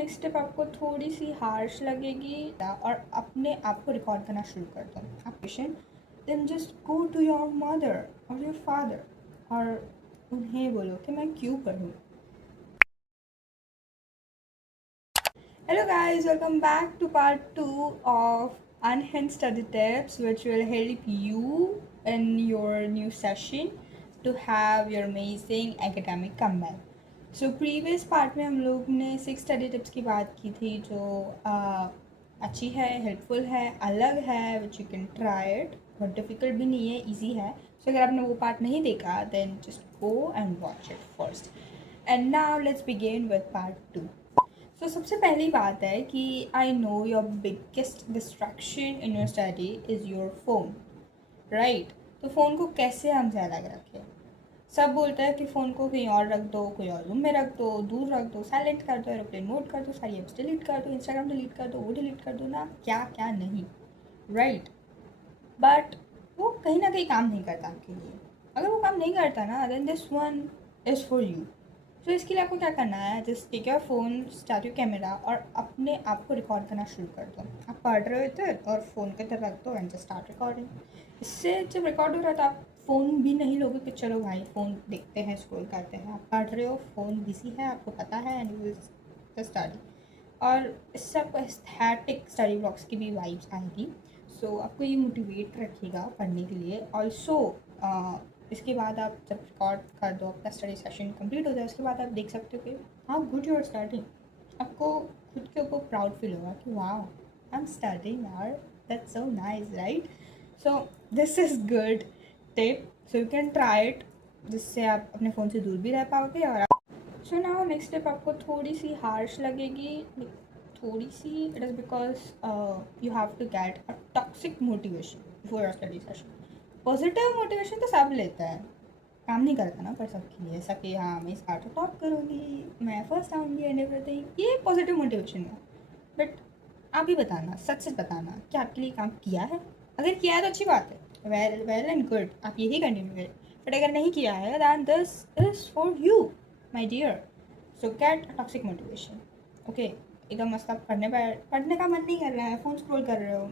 Next step आपको थोड़ी सी harsh लगेगी और अपने आप को रिकॉर्ड करना शुरू कर दो। आप patient then just go to your mother और योर फादर और उन्हें बोलो कि मैं क्यों पढ़ूँ। Hello guys, welcome back to part 2 of Unhinged Study Tips, which will help you in your new session to have your amazing academic comeback. So previous part में हम लोग ने 6 स्टडी टिप्स की बात की थी जो अच्छी है, हेल्पफुल है, अलग है, which you can try it, बहुत डिफिकल्ट भी नहीं है, ईजी है। सो अगर आपने वो पार्ट नहीं देखा then just go and watch it first. And now let's begin with part 2। तो सबसे पहली बात है कि I know your biggest distraction in your study is your phone, right. तो फ़ोन को कैसे हम ज़्यादा रखें। सब बोलते हैं कि फ़ोन को कहीं और रख दो, कोई और रूम में रख दो, दूर रख दो, साइलेंट कर दो, एरोप्लेन मोड कर दो, सारी एप्स डिलीट कर दो, इंस्टाग्राम डिलीट कर दो, वो डिलीट कर दो ना, क्या क्या नहीं, राइट। बट वो कहीं ना कहीं काम नहीं करता आपके लिए। अगर वो काम नहीं करता ना then this one is for you. तो इसके लिए आपको क्या करना है, just take your phone, start your camera और अपने आप को रिकॉर्ड करना शुरू कर दो। आप पढ़ रहे हो इधर और फ़ोन के इधर रख दो एंड जस्ट स्टार्ट रिकॉर्डिंग। इससे जब रिकॉर्ड हो रहा है तो आप फ़ोन भी नहीं लोगे कि चलो भाई फ़ोन देखते हैं, स्क्रॉल करते हैं। आप पढ़ रहे हो, फ़ोन बिजी है, आपको पता है एंड यू विल स्टडी। और इससे आपको एस्थेटिक स्टडी ब्लॉग्स की भी वाइब्स आएगी। सो आपको ये मोटिवेट रखेगा पढ़ने के लिए। ऑल्सो इसके बाद आप जब रिकॉर्ड कर दो, अपना स्टडी सेशन कंप्लीट हो जाए, उसके बाद आप देख सकते हो कि how good you are starting. आपको खुद के ऊपर प्राउड फील होगा कि वाओ आई एम स्टार्टिंग यार, that's so nice, right. So this is good tip, so you can try it, जिससे आप अपने फ़ोन से दूर भी रह पाओगे। और सो नाउ नेक्स्ट स्टेप आपको थोड़ी सी हार्श लगेगी, थोड़ी सी, it is because you have to get a toxic motivation for your study session. Positive motivation तो सब लेता है, काम नहीं करता ना पर सबके लिए, ऐसा कि हाँ मैं इस बार तो टॉप करूँगी, मैं फर्स्ट आऊँगी एंड एवरीथिंग, ये पॉजिटिव मोटिवेशन है। बट आप ही बताना, सच सच बताना कि आपके लिए काम किया है। अगर किया है तो अच्छी बात है, वेल वेल एंड गुड, आप यही कंटिन्यू करें। बट अगर नहीं किया है then this is for you my dear. So get toxic motivation, okay. एकदम मस्त आप पढ़ने का मन नहीं कर रहा है, फ़ोन स्क्रॉल कर रहे हो,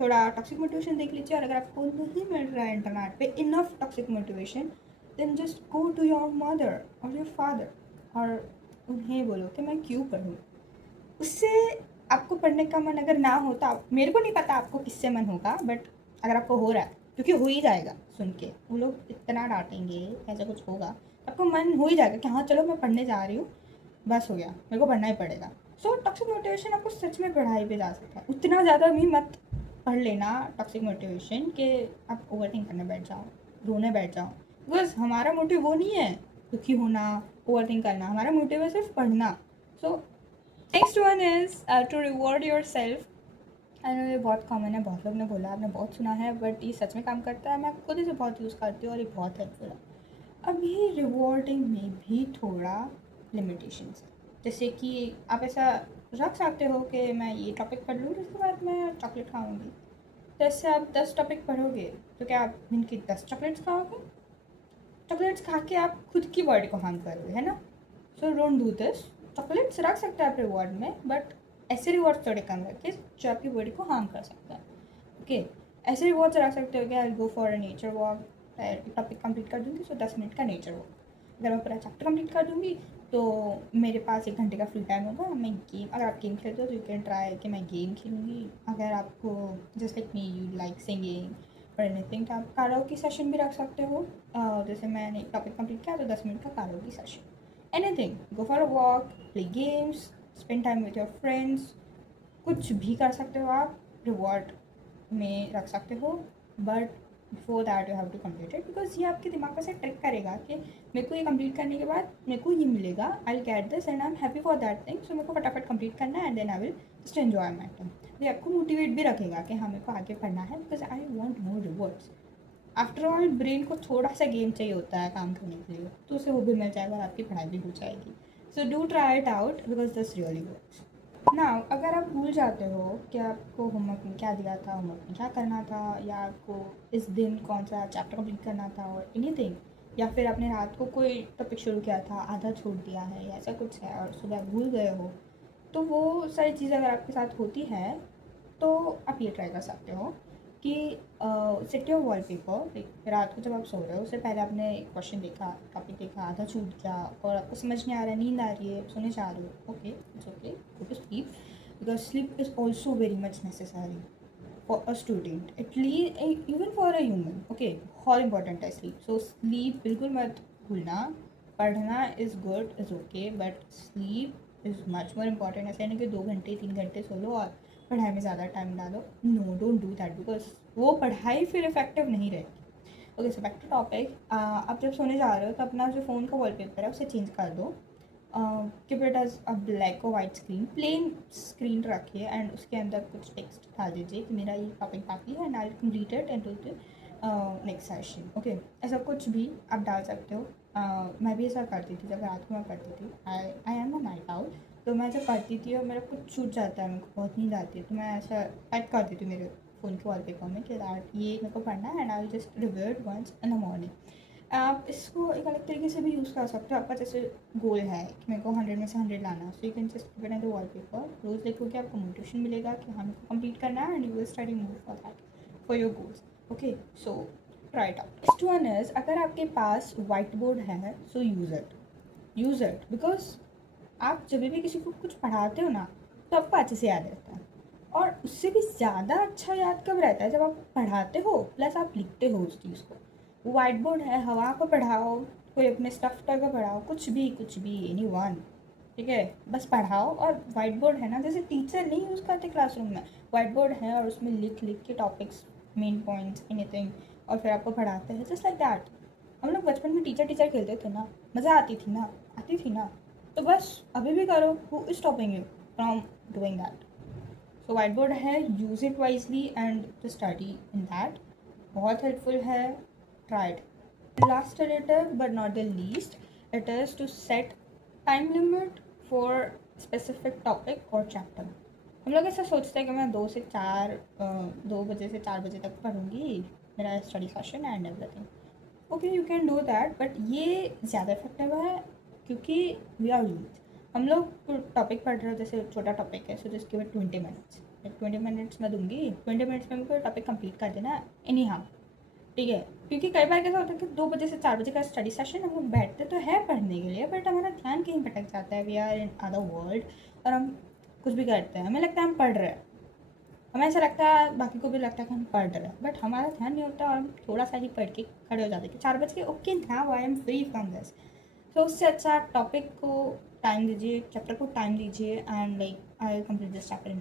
थोड़ा टॉक्सिक मोटिवेशन देख लीजिए। और अगर आपको नहीं मिल रहा है इंटरनेट पे enough toxic motivation then just go to your mother और योर फादर और उन्हें बोलो कि मैं क्यों पढ़ूँ। उससे आपको पढ़ने का मन अगर ना हो तो मेरे को नहीं पता आपको किससे मन होगा, बट अगर आपको हो रहा है, क्योंकि हो ही जाएगा, सुन के वो लोग इतना डांटेंगे, ऐसा कुछ होगा, आपको मन हो ही जाएगा कि हाँ चलो मैं पढ़ने जा रही हूँ, बस हो गया, मेरे को पढ़ना ही पड़ेगा। सो टॉक्सिक मोटिवेशन आपको सच में पढ़ाई पे जा सकता है। उतना ज़्यादा भी मत पढ़ लेना टॉक्सिक मोटिवेशन कि आप ओवर थिंक करने बैठ जाओ, रोने बैठ जाओ। बिकॉज हमारा मोटिव वो नहीं है दुखी होना, ओवर थिंक करना, हमारा मोटिव है सिर्फ पढ़ना। So next one is to reward yourself. I know ये बहुत कॉमन है, बहुत लोग ने बोला, आपने बहुत सुना है, बट ये सच में काम करता है। मैं खुद इसे बहुत यूज़ करती हूँ और ये बहुत हेल्पफुल है। अभी रिवॉर्डिंग में भी थोड़ा लिमिटेशंस है, जैसे कि आप ऐसा रख सकते हो कि मैं ये टॉपिक पढ़ लूँ उसके बाद मैं चॉकलेट खाऊंगी। जैसे आप 10 टॉपिक पढ़ोगे तो क्या आप दिन की 10 चॉकलेट्स खाओगे? चॉकलेट्स खा के आप खुद की बॉडी को हार्म करोगे, है ना। So don't do this. Chocolates रख सकते हैं आप रिवॉर्ड में, बट ऐसे रिवॉर्ड्स थोड़े कम रखिए जो आपकी बॉडी को हार्म कर सकता है, ओके। ऐसे रिवॉर्ड्स रख सकते हो कि I go for a nature walk, topic complete कर दूँगी, सो 10 मिनट का नेचर वॉक। अगर मैं पूरा चैप्टर कंप्लीट कर दूँगी तो मेरे पास 1 घंटे का फ्री टाइम होगा, मैं गेम, अगर आप गेम खेलते हो तो यू कैन ट्राई कि मैं गेम खेलूँगी। अगर आपको just like me you like singing और एनीथिंग, तो आप काराओके सेशन भी रख सकते हो। जैसे मैंने टॉपिक कंप्लीट किया तो 10 मिनट का karaoke session. Anything, go for a walk, play games, spend time with your friends, कुछ भी कर सकते हो आप, रिवॉर्ड में रख सकते हो। But before that you have to complete it, because ये आपके दिमाग को से ट्रिक करेगा कि मेरे को ये कंप्लीट करने के बाद मेरे को ये मिलेगा, I will get this and I am happy for that thing. So मेरे को फटाफट कंप्लीट करना है and then I will just enjoy my time. ये आपको मोटिवेट भी रखेगा कि हाँ मेरे को आगे पढ़ना है, because I want more rewards. After all brain को थोड़ा सा गेम चाहिए होता है काम करने के लिए, तो उसे वो भी मिल जाएगा और आपकी पढ़ाई भी हो जाएगी। So do try it out because this really works. Now अगर आप भूल जाते हो कि आपको होमवर्क में क्या दिया था, होमवर्क में क्या करना था, या आपको इस दिन कौन सा चैप्टर कंप्लीट करना था और एनीथिंग, या फिर आपने रात को कोई टॉपिक शुरू किया था आधा छोड़ दिया है या ऐसा कुछ है और सुबह भूल गए हो, तो वो सारी चीज़ें अगर आपके साथ होती है तो आप ये ट्राई कर सकते हो कि सेट योर वॉलपेपर। रात को जब आप सो रहे हो उससे पहले आपने क्वेश्चन देखा, टॉपिक देखा, आधा छूट गया और आपको समझ नहीं आ रहा है, नींद आ रही है, सोने जा रहे हो, okay, it's okay, go to sleep, because sleep is also very much necessary for a student, at least even for a human, okay. बहुत इंपॉर्टेंट है स्लीप, सो स्लीप बिल्कुल मत भूलना। पढ़ना is good, is okay, but sleep is much more important. ऐसा नहीं कि 2 घंटे 3 घंटे सो लो और पढ़ाई में ज़्यादा टाइम डालो, no, don't do that, because वो पढ़ाई फिर इफेक्टिव नहीं रहेगी। Okay, so back to topic. आप जब सोने जा रहे हो तो अपना जो फ़ोन का वॉलपेपर है उसे चेंज कर दो, keep it as a black और वाइट स्क्रीन, प्लेन स्क्रीन रखिए एंड उसके अंदर कुछ टेक्स्ट डाल दीजिए कि मेरा ये टॉपिक बाकी है and I will complete it and the next session, okay. ऐसा कुछ भी आप डाल सकते हो। मैं भी ऐसा करती थी जब रात को मैं पढ़ती थी। I am a night out, तो मैं जब पढ़ती थी और मेरा कुछ छूट जाता है, मेरे को बहुत नींद आती है, तो मैं ऐसा टाइप कर देती हूँ मेरे फ़ोन के वॉलपेपर में कि दैट ये मेरे को पढ़ना है and I will just review it once in the morning. आप इसको एक अलग तरीके से भी यूज़ कर सकते हो। आपका जैसे गोल है कि मेरे को 100 में से 100 लाना है, so you can just keep it in the wallpaper. रोज़ देखोगे आपको मोटिवेशन मिलेगा कि हाँ मेरे को कंप्लीट करना है and you will study more for that, for your goals, okay. So try it out. Next one is, अगर आपके पास वाइट बोर्ड है सो यूज़ इट, बिकॉज आप जब भी किसी को कुछ पढ़ाते हो ना तो आपको अच्छे से याद रहता है, और उससे भी ज़्यादा अच्छा याद कब रहता है, जब आप पढ़ाते हो प्लस आप लिखते हो उस चीज़ को। वाइट बोर्ड है, हवा को पढ़ाओ, कोई अपने स्टफ का पढ़ाओ, कुछ भी एनी वन, ठीक है, बस पढ़ाओ। और वाइट बोर्ड है ना, जैसे टीचर नहीं यूज़ करते क्लासरूम में, वाइट बोर्ड है और उसमें लिख लिख के टॉपिक्स, मेन पॉइंट्स, एनीथिंग, और फिर आपको पढ़ाते हैं जस्ट लाइक दैट। हम लोग बचपन में टीचर टीचर खेलते थे ना, मज़ा आती थी ना, तो बस अभी भी करो। Who is stopping you from doing that? So white board है, use it wisely and to study in that, बहुत हेल्पफुल है, tried. Last tip but not the least, it is to set time limit for specific topic और chapter. हम लोग ऐसा सोचते हैं कि मैं 2 बजे से 4 बजे तक पढ़ूंगी, मेरा study session and everything, okay, you can do that, but ये ज़्यादा इफेक्टिव है क्योंकि वी आर यूथ। हम लोग टॉपिक पढ़ रहे हो, जैसे छोटा टॉपिक है, so just give it 20 minutes, 20 minutes मैं दूंगी, 20 मिनट्स में मेरे को टॉपिक कंप्लीट कर देना एनी हाउ, ठीक है। क्योंकि कई बार कैसा होता है कि 2 बजे से 4 बजे का स्टडी सेशन, हम लोग बैठते तो है पढ़ने के लिए, बट हमारा ध्यान कहीं भटक जाता है, we are in other world, और हम कुछ भी करते हैं, हमें लगता है हम पढ़ रहे हैं, हमें ऐसा लगता है, बाकी को भी लगता है कि हम पढ़ रहे हैं, बट हमारा ध्यान नहीं होता और हम थोड़ा सा ही पढ़ के खड़े हो जाते हैं कि 4 बज के, okay now I am free from this. तो उससे अच्छा टॉपिक को टाइम दीजिए, चैप्टर को टाइम दीजिए and like I will complete this chapter in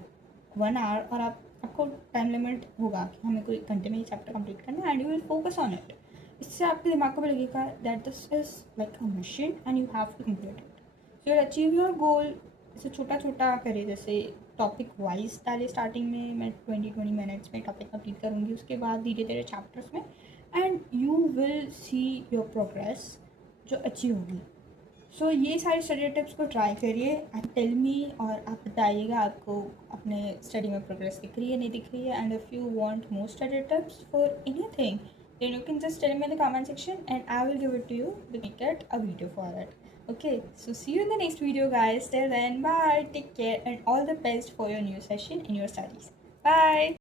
1 hour, और आपको टाइम लिमिट होगा कि हमें कोई घंटे में ये चैप्टर कंप्लीट करना है and you will focus on it. इससे आपके दिमाग को भी लगेगा that this is like a mission and you have to complete it, so you achieve your goal. इसे छोटा छोटा करिए, जैसे टॉपिक वाइज डालिए, स्टार्टिंग में मैं 20 मिनट्स में टॉपिक कंप्लीट करूँगी, उसके बाद धीरे धीरे चैप्टर्स में, and you will see your progress जो अच्छी होगी। सो ये सारे स्टडी टिप्स को ट्राई करिए एंड टेल मी, और आप बताइएगा आपको अपने स्टडी में प्रोग्रेस दिख रही है नहीं दिख रही है, and if you want more study tips for anything then you can just tell me in the comment section and I will give it to you to make it a video for it. Okay, so see you in the next video guys. Till then, bye, take care and all the best for your new session in your studies. Bye.